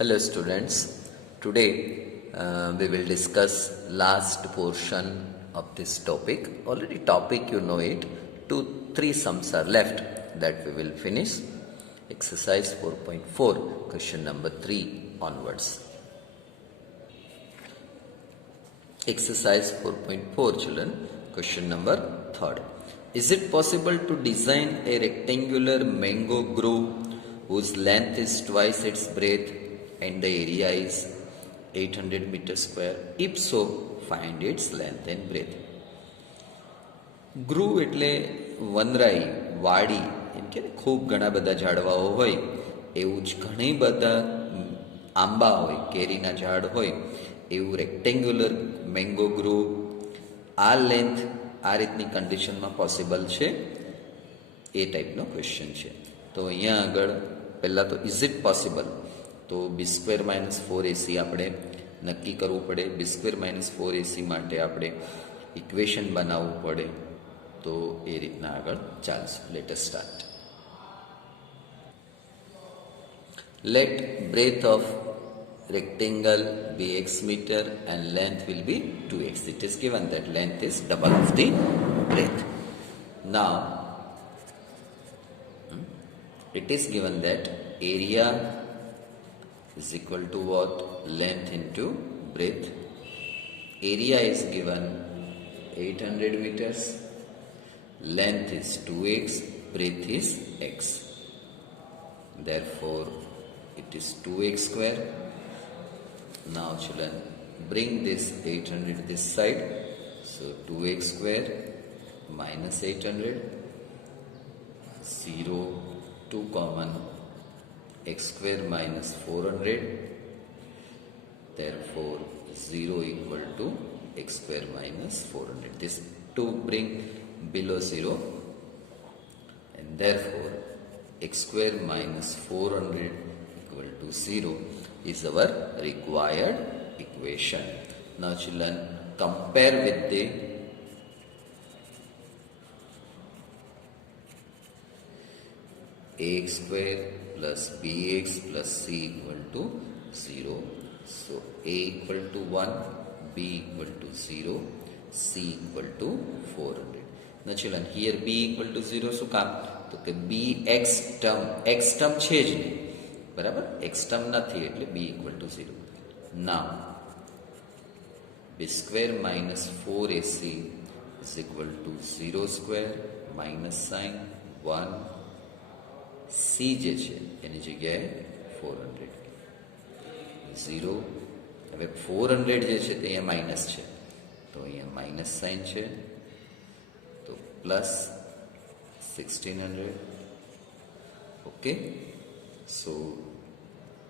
Hello students, today we will discuss last portion of this topic. Already topic you know it, 2-3 sums are left that we will finish. Exercise 4.4, question number 3 onwards. Exercise 4.4 children, question number 3rd. Is it possible to design a rectangular mango grove whose length is twice its breadth and the area is 800 meters square? If so, find its length and breadth. Groove એટલે વનરાઈ, વાડી, એમ કે ખૂબ ઘણા બધા ઝાડવાઓ હોય એવું જ ઘણી બધા આંબા હોય, કેરીના ઝાડ હોય એવું રેક્ટેન્ગ્યુલર મેંગો ગ્રુવ આ લેન્થ આ રીતની કન્ડિશનમાં પોસિબલ છે એ ટાઈપનો ક્વેશ્ચન છે. તો અહીંયા આગળ પહેલાં તો ઇઝ ઇટ પોસિબલ, તો B² - 4AC આપણે નક્કી કરવું પડે. B² - 4AC માટે આપણે ઇક્વેશન બનાવવું પડે. તો એ રીતના આગળ ચાલશે. Let us start. Let breadth of rectangle be x meter and length will be 2x. It is given that length is double of the breadth. Now it is given that area is equal to what? Length into breadth. Area is given 800 meters, length is 2x, breadth is x. Therefore it is 2x square. Now children, bring this 800 this side, so 2x square minus 800, 0, 2 common, x square minus 400, therefore 0 equal to x square minus 400. This 2 bring below 0 and therefore x square minus 400 equal to 0 is our required equation. Now children, compare with the ax square plus bx plus c equal to 0. So a equal to 1, b equal to 0, c equal to 400. Now children, here b equal to 0 શું કામ? તો કે b x term છે જ નહીં, બરાબર? x term નથી એટલે b equal to 0. Now B² minus 4AC is equal to 0 square minus sign 1, c જે છે એની જગ્યાએ 400, 0. હવે 400 જે છે તે અહીંયા માઇનસ છે તો અહીંયા માઇનસ સાઇન છે, તો પ્લસ 1600. Okay, so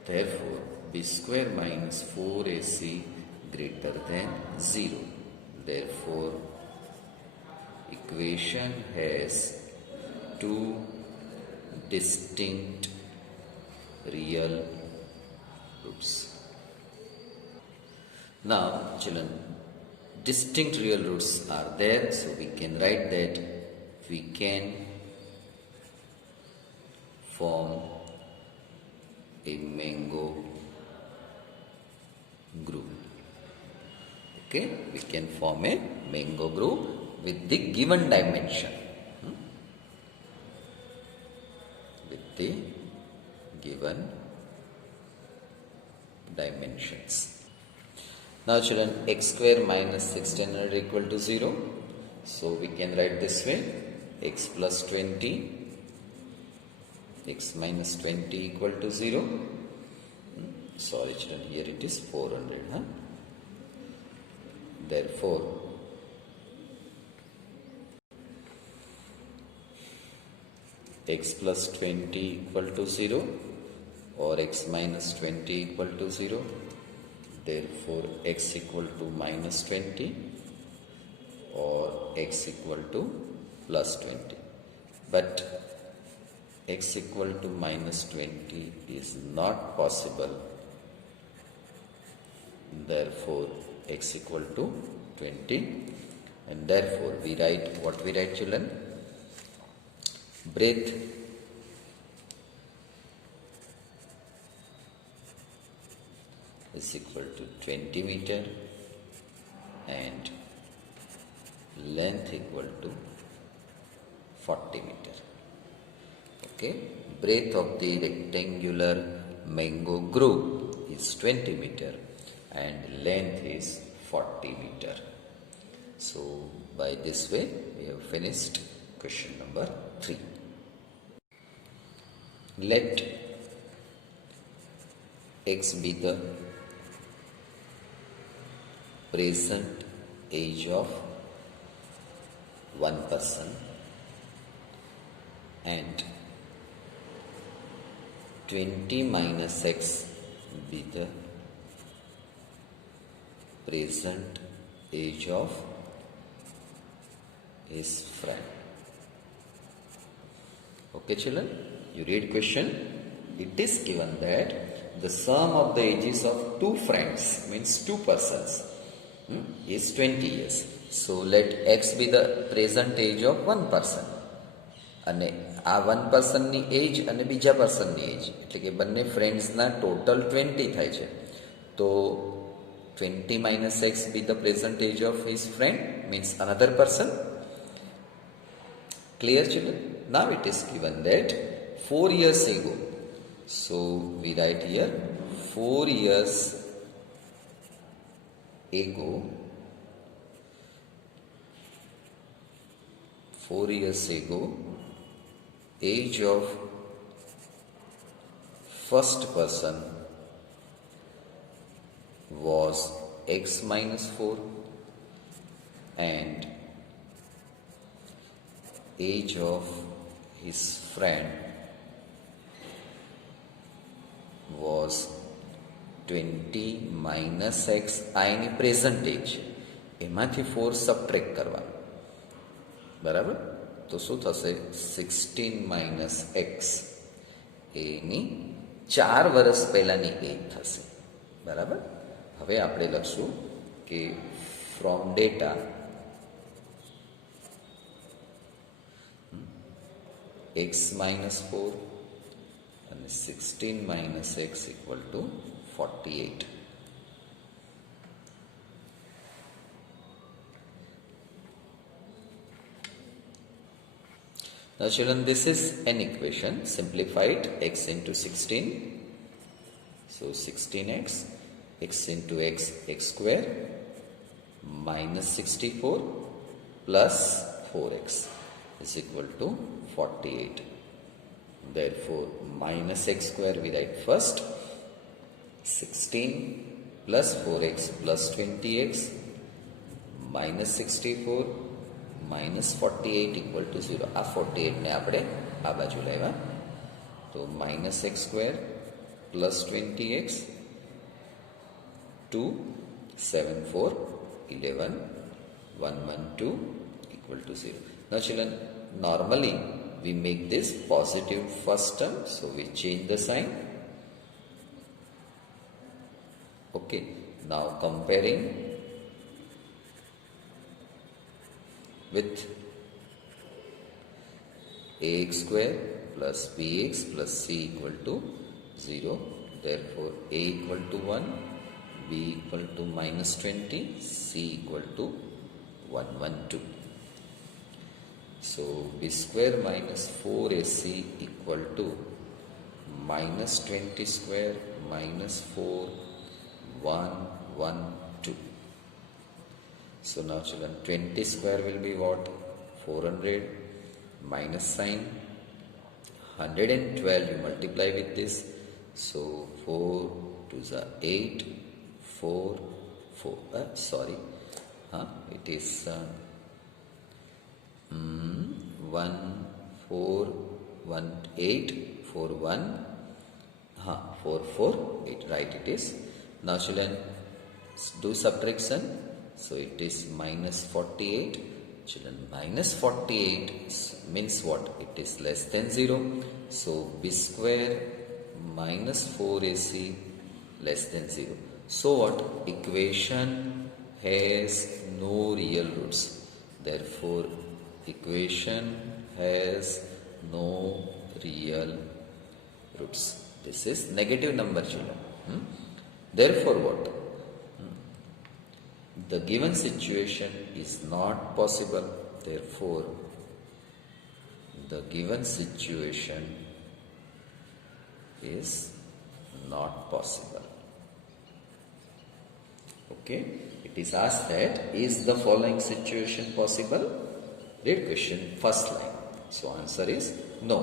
therefore B² minus 4AC greater than 0. Therefore equation has two distinct real roots. Now children, distinct real roots are there, so we can write that we can form a mango grove. Okay, we can form a mango grove with the given dimension. With the given dimensions. Now children, x square minus 1600 equal to 0. So we can write this way: x plus 20, x minus 20 equal to 0. Sorry children, here it is 400. Therefore x plus 20 equal to 0 or x minus 20 equal to 0. Therefore x equal to minus 20 or x equal to plus 20. But x equal to minus 20 is not possible. Therefore x equal to 20, and therefore we write, what we write children? Breadth is equal to 20 meter and length equal to 40 meter. Okay, breadth of the rectangular mango group is 20 meter and length is 40 meter. So by this way we have finished question number 3. Let x be the present age of one person and 20 minus x be the present age of his friend. Okay children, you read question. It is given that the sum of the ages of two friends, means two persons, is 20 years. So let x be the present age of one person. અને આ વન પર્સનની એજ અને બીજા પર્સનની એજ એટલે કે બંને ફ્રેન્ડ્સના ટોટલ 20 થાય છે. તો 20 minus x be the present age of his friend, means another person. Clear children? Now it is given that 4 years ago. So we write here 4 years ago. 4 years ago, age of first person was x minus 4 and age of his friend was 20 minus x. આ એની પ્રેઝન્ટ એજ છે, એમાંથી 4 સબટ્રેક્ટ કરવાનું. બરાબર? તો શું થશે? 16 minus x એની 4 વર્ષ પહેલાંની એજ થશે. બરાબર? હવે આપણે લખશું કે ફ્રોમ ડેટા એક્સ માઇનસ 4 અને 16 minus x equal to 48. Now children, this is an equation, simplified x into 16. So 16x, x into x, x square, minus 64 plus 4x is equal to 48. Therefore, minus x square we write first, 16 plus 4x plus 20x minus 64 minus 48 equal to 0. આ 48 ને આપણે આ બાજુ લાવ્યા તો minus x square plus 20x 2 7 4 11 112 equal to 0. Now children, normally we make this positive first term, so we change the sign. Okay, now comparing with ax square plus bx plus c equal to 0. Therefore, a equal to 1, b equal to minus 20, c equal to 112. So, b square minus 4ac equal to minus 20 square minus 4, 112. So now children, 20 square will be what? 400 minus sign 112 you multiply with this. So 4 to the 8, 4, 4, it is 1, 4, 1, 8, 4, 1, 4, 4, 8, right it is. Now children, do subtraction. So it is minus 48. Children, minus 48 means what? It is less than 0. So b square minus 4ac less than 0. So what? Equation has no real roots. Therefore, equation has no real roots. This is negative number children. Therefore what? The given situation is not possible. Therefore, the given situation is not possible. Okay, it is asked that is the following situation possible? Read question first line. So answer is no.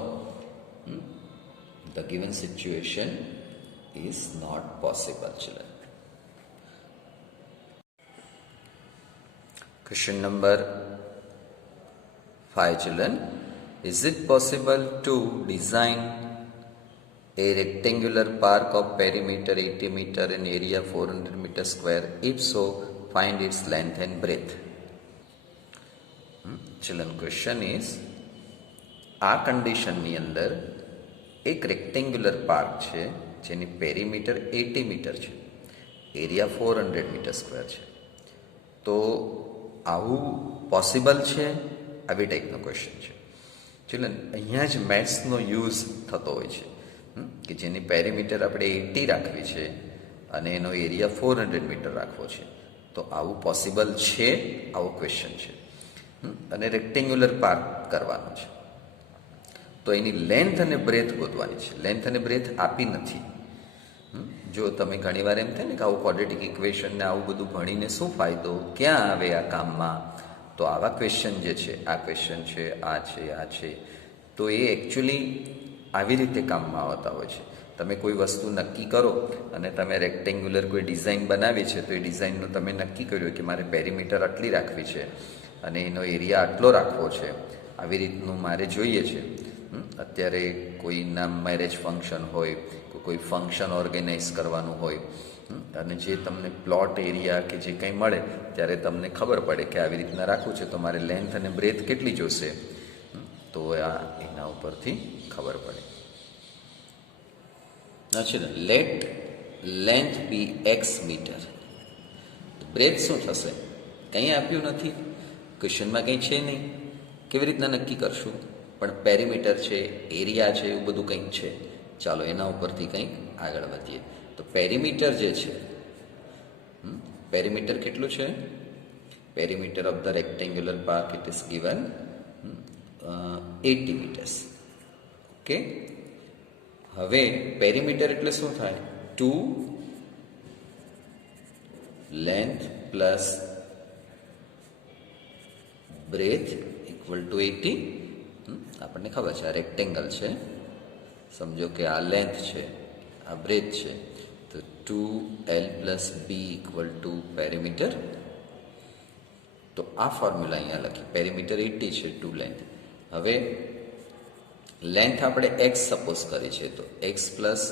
The given situation is not possible, children. Question number 5, children. Is it possible to design a rectangular park of perimeter 80 meter and area 400 meter square? If so, find its length and breadth. Children, question is, આ કન્ડિશનની અંદર એક rectangular park છે જેની પેરીમીટર 80 મીટર છે, એરિયા 400 metre square છે. તો આવું પોસિબલ છે? આવી ટાઈપનો ક્વેશ્ચન છે. ચલો, અહીંયા જ મેથ્સનો યુઝ થતો હોય છે કે જેની પેરીમીટર આપણે 80 રાખવી છે અને એનો એરિયા 400 મીટર રાખવો છે. તો આવું પોસિબલ છે? આવો ક્વેશ્ચન છે અને રેક્ટેન્ગ્યુલર પાર્ક કરવાનો છે. તો એની લેન્થ અને બ્રેથ ગોતવાની છે. લેન્થ અને બ્રેથ આપી નથી. જો તમે ઘણીવાર એમ થાય ને કે આવું ક્વોડ્રેટિક ઇક્વેશન ને આવું બધું ભણીને શું ફાયદો, ક્યાં આવે આ કામમાં? તો આવા ક્વેશ્ચન જે છે, આ ક્વેશ્ચન છે, આ છે, આ છે, તો એ એકચ્યુઅલી આવી રીતે કામમાં આવતા હોય છે. તમે કોઈ વસ્તુ નક્કી કરો અને તમે રેક્ટેન્ગ્યુલર કોઈ ડિઝાઇન બનાવી છે, તો એ ડિઝાઇનનું તમે નક્કી કર્યું કે મારે પેરીમીટર આટલી રાખવી છે અને એનો એરિયા આટલો રાખવો છે, આવી રીતનું મારે જોઈએ છે. અત્યારે કોઈના મેરેજ ફંક્શન હોય, કોઈ ફંક્શન ઓર્ગેનાઇઝ કરવાનું હોય અને જે તમને પ્લોટ એરિયા કે જે કંઈ મળે ત્યારે તમને ખબર પડે કે આવી રીતના રાખવું છે તો મારે લેન્થ અને બ્રેથ કેટલી જોશે, તો આ એના ઉપરથી ખબર પડે. લેટ લેન્થ બી એક્સ મીટર. બ્રેથ શું થશે? કંઈ આપ્યું નથી, ક્વેશ્ચનમાં કંઈ છે નહીં, કેવી રીતના નક્કી કરશું? પણ પેરીમીટર છે, એરિયા છે, એવું બધું કંઈક છે. ચાલો એના ઉપરથી કંઈક આગળ વધીએ. તો પેરીમીટર જે છે, પેરીમીટર કેટલું છે? Perimeter of the rectangular park it is given 80 meters. Okay, હવે પેરીમીટર એટલે શું થાય? 2 length plus breadth equal to 80. આપણને ખબર છે આ રેક્ટેંગલ છે, સમજો કે આ લેન્થ છે, આ બ્રેથ છે, તો 2l plus B equal to perimeter. તો આ ફોર્મ્યુલા અહીંયા લખી. પેરીમીટર 80 છે, 2 લેન્થ. હવે લેન્થ આપણે એક્સ સપોઝ કરી છે, તો x plus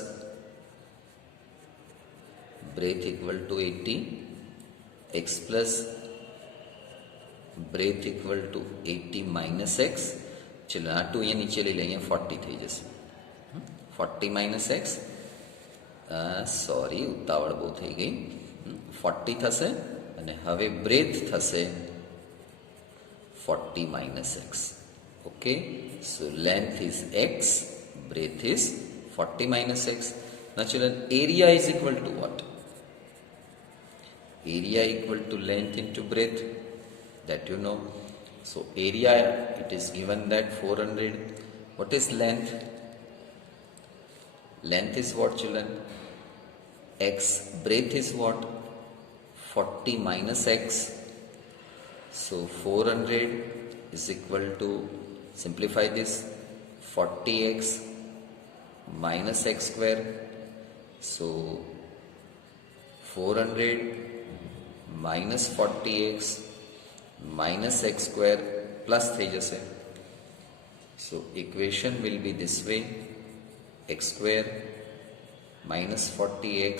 breadth equal to 80, x plus breadth equal to 80 minus x. ચલો, આ 2 અહીંયા નીચે લઈ લે, અહીંયા 40 થઈ જશે. 40 માઇનસ એક્સ, સોરી ઉતાવળ બહુ થઈ ગઈ, 40 થશે. અને હવે બ્રેથ થશે 40 minus x. Okay, so length is x, breadth is 40 minus x. Now children, area is equal to what? Area equal to length into breadth, that you know. So area, it is given that 400. What is length? Length is what, children? X. Breadth is what? 40 minus x. So 400 is equal to, simplify this, 40x minus x square. So 400 minus 40x minus x square plus થઈ જશે. So equation will be this way, x square minus 40x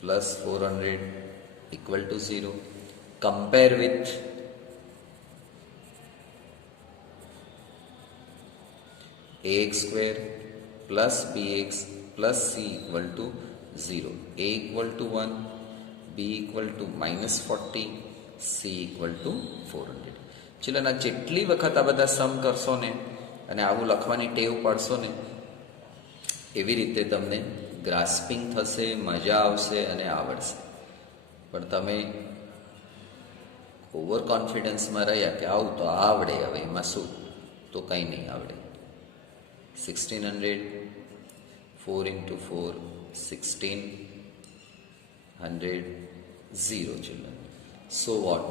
plus 400 equal to 0. Compare with ax square plus bx plus c equal to 0. A equal to 1, b equal to minus 40, c equal to 400. ચલો ના જેટલી વખત આ બધા સમ કરશો ને અને આવું લખવાની ટેવ પડશો ને એવી રીતે તમને ગ્રાસ્પિંગ થશે, મજા આવશે અને આવડશે. પણ તમે ઓવર કોન્ફિડન્સમાં રહ્યા કે આવું તો આવડે, હવે એમાં શું, તો કંઈ નહીં આવડે. 1600, 4 into 4, 16, 100, 0 children. So what?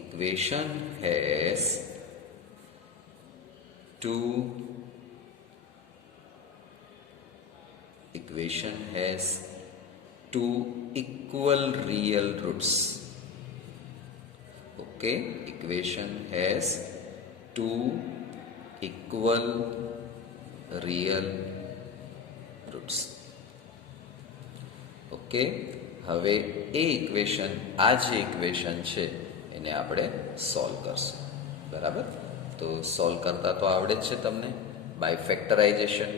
Equation has two equal real roots. Okay, equation has two equal real roots. Okay, હવે એ ઇક્વેશન, આ જે ઇક્વેશન છે એને આપણે સોલ્વ કરશું. બરાબર, તો સોલ્વ કરતા તો આવડે જ છે તમને બાય ફેક્ટરાઇઝેશન.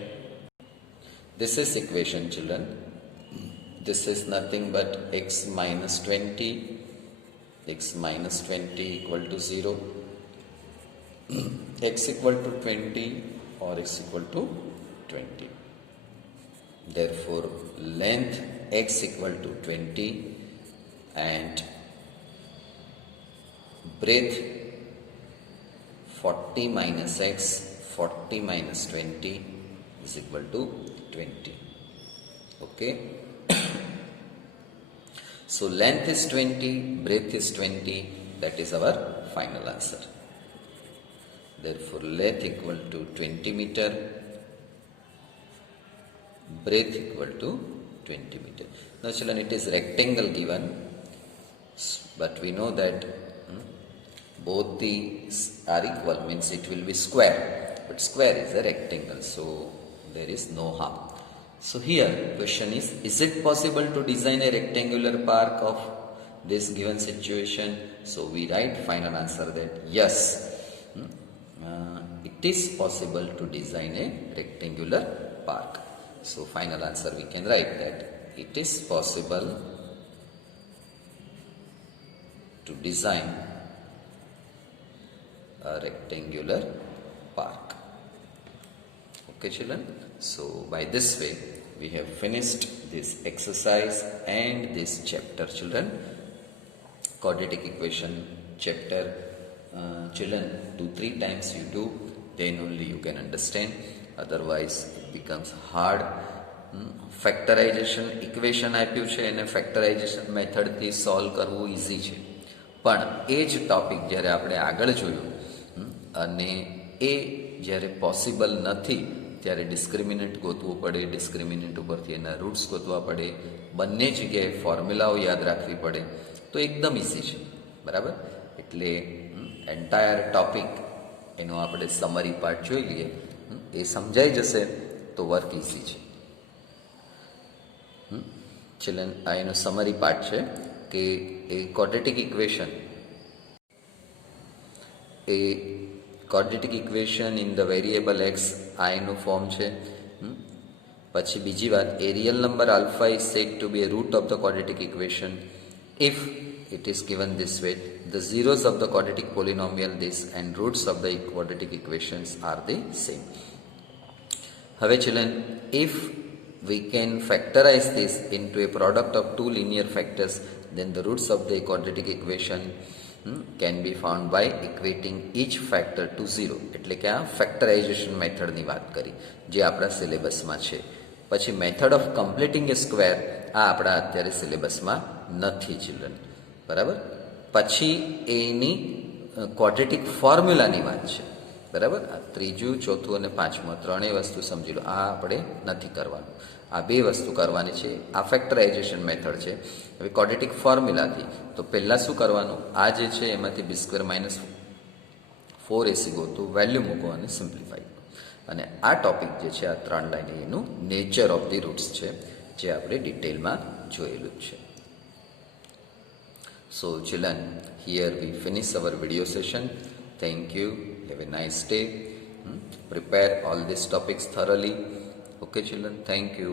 This is equation, children. This is nothing but x minus 20 equal to 0, x equal to 20 or x equal to 20. Therefore, length x equal to 20 and breadth 40 minus x, 40 minus 20 is equal to 20. Okay. So length is 20, breadth is 20, that is our final answer. Therefore length equal to 20 meter, breadth equal to 20 meter. Now children, it is rectangle given, but we know that both these are equal, means it will be square, but square is a rectangle, so there is no harm. So here question is it possible to design a rectangular park of this given situation? So we write final answer that yes, it is possible to design a rectangular park. So final answer we can write that it is possible to design a rectangular park. Okay children, so by this way we have finished this exercise and this chapter, children. Quadratic equation chapter, children, 2-3 times you do, then only you can understand, otherwise it becomes hard. Factorization equation આપ્યું છે એને ફેક્ટરાઇઝેશન મેથડથી સોલ્વ કરવું ઇઝી છે, પણ એ જ ટોપિક જ્યારે આપણે આગળ જોયું અને એ જ્યારે પોસિબલ નથી ત્યારે ડિસ્ક્રિમિનન્ટ ગોતવું પડે, ડિસ્ક્રિમિનન્ટ ઉપરથી એના રૂટ્સ ગોતવા પડે, બંને જગ્યાએ ફોર્મ્યુલાઓ યાદ રાખવી પડે, તો એકદમ ઇઝી છે. બરાબર, એટલે એન્ટાયર ટોપિક એનો આપણે સમરી પાર્ટ જોઈ લઈએ, એ સમજાઈ જશે તો વર્ક ઇઝી છે. ચિલ્ડ્રન, આ એનો સમરી પાર્ટ છે કે a quadratic equation in the variable x, આ એનું ફોર્મ છે. પછી બીજી વાત, a real number alpha is said to be a root of the quadratic equation if it is given this way. The zeros of the quadratic polynomial this and roots of the quadratic equations are the same. હવે children, if we can factorize this into a product of two linear factors, then the roots of the quadratic equation can be found by equating each factor to 0. એટલે કે આ ફેક્ટરાઇઝેશન મેથડની વાત કરી જે આપણા સિલેબસમાં છે. પછી મેથડ ઓફ કમ્પ્લીટિંગ એ સ્ક્વેર, આ આપણા અત્યારે સિલેબસમાં નથી ચિલ્ડ્રન. બરાબર, પછી એની ક્વોડ્રેટિક ફોર્મ્યુલાની વાત છે. બરાબર, આ ત્રીજું, ચોથું અને પાંચમું ત્રણેય વસ્તુ સમજી લો, આ આપણે નથી કરવાનું. આ બે વસ્તુ કરવાની છે. આ ફેક્ટરાઇઝેશન મેથડ છે. હવે ક્વોડ્રેટિક ફોર્મ્યુલાથી તો પહેલાં શું કરવાનું, આ જે છે એમાંથી b² - 4ac ગોતું, વેલ્યુ મૂકો અને સિમ્પ્લિફાઈ. અને આ ટોપિક જે છે, આ 3 લાઈન એનું નેચર ઓફ ધી રૂટ્સ છે, જે આપણે ડિટેલમાં જોયેલું જ છે. So children, here we finish our video session. Thank you. Have a nice day. Prepare all these topics thoroughly. Okay children, thank you.